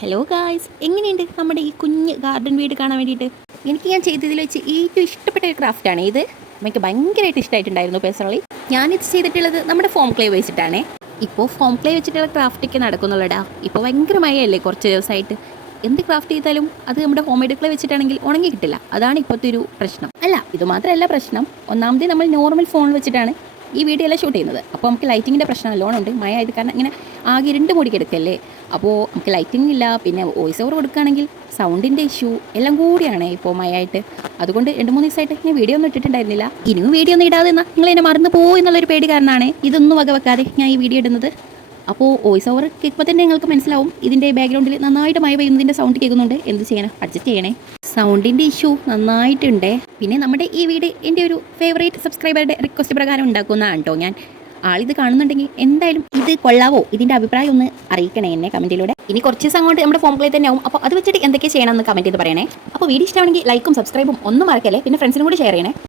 Hello guys, എങ്ങനെയുണ്ട് നമ്മുടെ ഈ കുഞ്ഞ് ഗാർഡൻ വീട് കാണാൻ വേണ്ടിയിട്ട്? ഞാൻ ചെയ്തതിൽ വെച്ച് ഏറ്റവും ഇഷ്ടപ്പെട്ട ഒരു ക്രാഫ്റ്റാണ് ഇത്. എനിക്ക് ഭയങ്കരമായിട്ട് ഇഷ്ടമായിട്ടുണ്ടായിരുന്നു പേഴ്സണലി. ഞാനിത് ചെയ്തിട്ടുള്ളത് നമ്മുടെ ഫോം ക്ലേ വെച്ചിട്ടാണേ. ഇപ്പോൾ ഫോം ക്ലേ വെച്ചിട്ടുള്ള ക്രാഫ്റ്റൊക്കെ നടക്കുന്നുള്ളടാ. ഇപ്പോൾ ഭയങ്കര മഴയല്ലേ കുറച്ച് ദിവസമായിട്ട്. എന്ത് ക്രാഫ്റ്റ് ചെയ്താലും അത് നമ്മുടെ ഹോം മെയ്ഡ് ക്ലേ വെച്ചിട്ടാണെങ്കിൽ ഉണങ്ങി കിട്ടില്ല. അതാണ് ഇപ്പോഴത്തെ ഒരു പ്രശ്നം. അല്ല, ഇത് മാത്രമല്ല പ്രശ്നം. ഒന്നാമത് നമ്മൾ നോർമൽ ഫോൺ വെച്ചിട്ടാണ് ഈ വീഡിയോ എല്ലാം ഷൂട്ട് ചെയ്യുന്നത്. അപ്പോൾ നമുക്ക് ലൈറ്റിങ്ങിൻ്റെ പ്രശ്നം നല്ലോണം ഉണ്ട്. മഴ ആയത് കാരണം ഇങ്ങനെ ആകെ ഇരുണ്ട് മൂടിക്കെടുക്കല്ലേ. അപ്പോൾ നമുക്ക് ലൈറ്റിംഗ് ഇല്ല. പിന്നെ വോയിസ് ഓവർ കൊടുക്കുകയാണെങ്കിൽ സൗണ്ടിൻ്റെ ഇഷ്യൂ എല്ലാം കൂടിയാണ് ഇപ്പോൾ മഴയായിട്ട്. അതുകൊണ്ട് 2-3 ദിവസമായിട്ട് ഞാൻ വീഡിയോ ഒന്നും ഇട്ടിട്ടുണ്ടായിരുന്നില്ല. ഇനിയും വീഡിയോ ഒന്നും ഇടാതെ നിങ്ങൾ എന്നെ മറന്നു പോകും എന്നുള്ളൊരു പേടി കാരണമാണ് ഇതൊന്നും വകവെക്കാതെ ഞാൻ ഈ വീഡിയോ ഇടുന്നത്. അപ്പോൾ വോയിസ് ഓവർ കേൾക്കുമ്പോൾ തന്നെ നിങ്ങൾക്ക് മനസ്സിലാവും ഇതിൻ്റെ ബാക്ക്ഗ്രൗണ്ടിൽ നന്നായിട്ട് മഴ പെയ്യുന്നതിൻ്റെ സൗണ്ട് കേൾക്കുന്നുണ്ട്. എന്ത് ചെയ്യണം, അഡ്ജസ്റ്റ് ചെയ്യണേ. സൗണ്ടിൻ്റെ ഇഷ്യൂ നന്നായിട്ടുണ്ട്. പിന്നെ നമ്മുടെ ഈ വീഡിയോ എൻ്റെ ഒരു ഫേവറേറ്റ് സബ്സ്ക്രൈബറുടെ റിക്വസ്റ്റ് പ്രകാരം ഉണ്ടാക്കുന്നതാണ് കേട്ടോ. ഞാൻ ആളിത് കാണുന്നുണ്ടെങ്കിൽ എന്തായാലും ഇത് കൊള്ളാവോ, ഇതിൻ്റെ അഭിപ്രായം ഒന്ന് അറിയിക്കണേ എന്നെ കമൻറ്റിലൂടെ. ഇനി കുറച്ച് ദിവസം അങ്ങോട്ട് നമ്മുടെ ഫോം പ്ലേ തന്നെ ആവും. അപ്പോൾ അത് വെച്ചിട്ട് എന്തൊക്കെ ചെയ്യണമെന്ന് കമൻറ്റ് ചെയ്ത് പറയണേ. അപ്പോൾ വീഡിയോ ഇഷ്ടമാണെങ്കിൽ ലൈക്കും സബ്സ്ക്രൈബും ഒന്നും മറക്കല്ലേ. പിന്നെ ഫ്രണ്ട്സിനും കൂടി ഷെയർ ചെയ്യണേ.